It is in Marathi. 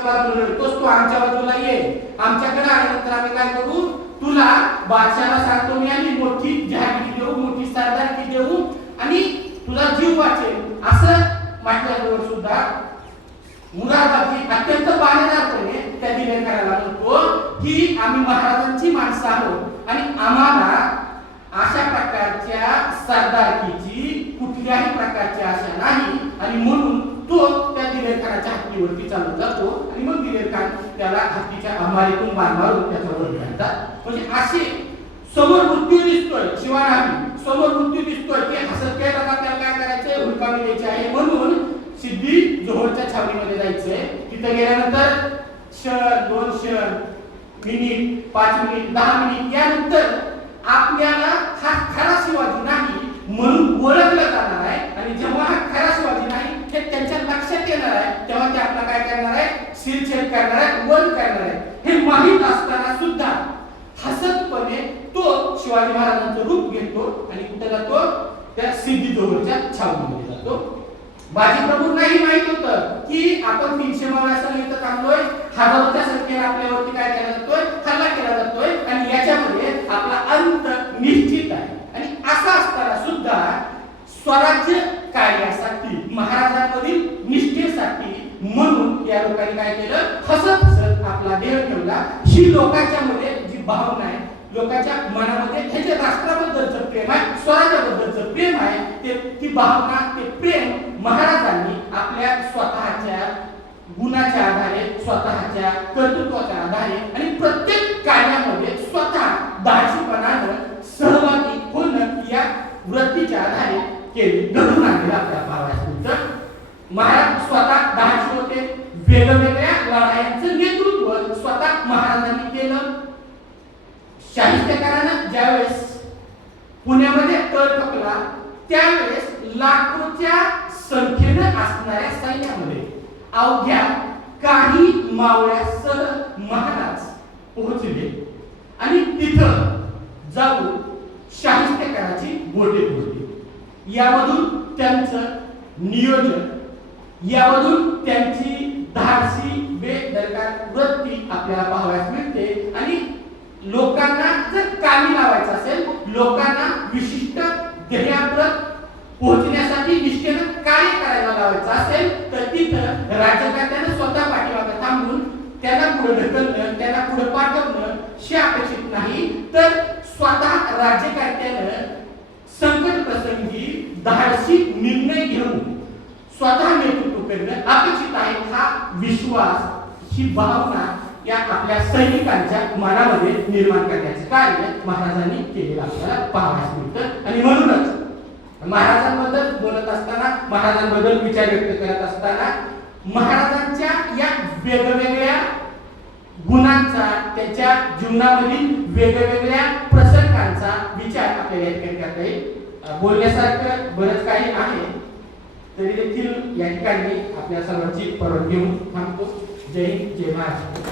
तोच तू आमच्या बाजूला ये, आमच्याकडे आल्यानंतर आम्ही काय करू, तुला बादशाला सांगतो मी आणि मोठी जहागिरी देऊ, मोठी सरदारकी देऊ आणि तुझा जीव वाचेल असं म्हटल्यावर सुद्धा मुरादाबादी अत्यंत बाणेदारपणे त्या दिलेकराला म्हणतो की आम्ही महाराजांची माणसं आहोत आणि आम्हाला अशा प्रकारच्या सरदारकीची कुठल्याही प्रकारची आशा नाही आणि म्हणून तो त्या दिलेरखानाच्या हत्तीवरती चालत जातो आणि मग दिलेरखान त्याला हत्तीच्या अंबारीतून मारून त्याच्यावर घालतात. म्हणजे असे समोर मृत्यू दिसतोय, शिवाय आम्ही समोर मृत्यू दिसतोय की हसत काय आपल्याला काय करायचंय, हुलकामी द्यायची आहे म्हणून सिद्धी जोहरच्या छावणीमध्ये जायचंय. तिथे गेल्यानंतर क्षण, 2 क्षण, मिनिट, 5 मिनिट, 10 मिनिट यानंतर आपल्याला हा खरा शिवाजी नाही म्हणून ओळखलं जाणार आहे आणि जेव्हा हा खरा शिवाजी नाही हे त्यांच्या लक्षात येणार आहे तेव्हा ते आपला काय करणार आहे, शिरछेद करणार आहे, वध करणार आहे. हे माहीत असताना सुद्धा हसतपणे तो शिवाजी महाराजांचं रूप घेतो आणि कुठे जातो, त्या सिद्धी जोहरच्या छावणीमध्ये जातो. बाजी प्रभूंनाही माहित होतं की आपण 300 मावळ्यासह इथं थांबलोय, हजारोच्या संख्येने आपल्यावरती काय केला जातोय, हल्ला केला जातोय आणि याच्यामध्ये आपला अंत निश्चित आहे. आणि असं असताना सुद्धा स्वराज्य कार्यासाठी, महाराजांवरील निष्ठेसाठी म्हणून या लोकांनी काय केलं, हसत हसत आपला देह ठेवला. ही लोकांच्या मध्ये जी भावना आहे, लोकांच्या मनामध्ये हे जे राष्ट्राबद्दलचं प्रेम आहे, स्वराज्याबद्दलचं प्रेम आहे, ते ती भावना, ते प्रेम महाराजांनी आपल्या स्वतःच्या गुणाच्या आधारे, स्वतःच्या कर्तृत्वाच्या आधारे आणि प्रत्येक कार्यामध्ये स्वतः धाडसीपणानं सहभागी होणं या वृत्तीच्या आधारे केले, घडून आणलेलं आपल्या भावाचं. महाराज स्वतः धाडसी होते, वेगवेगळ्या लढायांचं नेतृत्व स्वतः महाराजांनी केलं. शाहिस्तेखानानं ज्यावेळेस पुण्यामध्ये तळ ठोकला त्यावेळेस लाखोच्या संख्येने असणाऱ्या सैन्यामध्ये अवघ्या काही मावळ्यासह महाराज पोहोचले आणि तिथं जाऊन शाहिस्तेखानाची बोटे फोडली. यामधून त्यांचं नियोजन, यामधून त्यांची धाडसी बेदरकार वृत्ती आपल्याला पाहावयास मिळते. आणि लोकांना जर कामी लावायचं असेल, लोकांना विशिष्ट ध्येयाप्रत पोहोचण्यासाठी निष्ठेनं कार्य करायला लावायचं असेल तर तिथं राज्यकर्त्यानं स्वतः पाठीमागे थांबून त्यांना पुढे ढकलणं, त्यांना पुढे पाठवणं हे अपेक्षित नाही, तर स्वतः राज्यकर्त्यानं संकट प्रसंगी धाडसी निर्णय घेऊन स्वतः नेतृत्व करणं अपेक्षित आहे. हा विश्वास, ही भावना या आपल्या सैनिकांच्या मनामध्ये निर्माण करण्याचे कार्य महाराजांनी केलेलं आपल्याला पाहावयास मिळतं. आणि म्हणूनच महाराजांबद्दल बोलत असताना, महाराजांबद्दल विचार व्यक्त करत असताना महाराजांच्या या वेगवेगळ्या गुणांचा, त्यांच्या जीवनामधील वेगवेगळ्या प्रसंगांचा विचार आपल्याला या ठिकाणी करता येईल. बोलण्यासारखं बरंच काही आहे, तरी देखील या ठिकाणी आपल्या सर्वांची परवानगी घेऊन थांबतो. जय हिंद, जय महाराष्ट्र.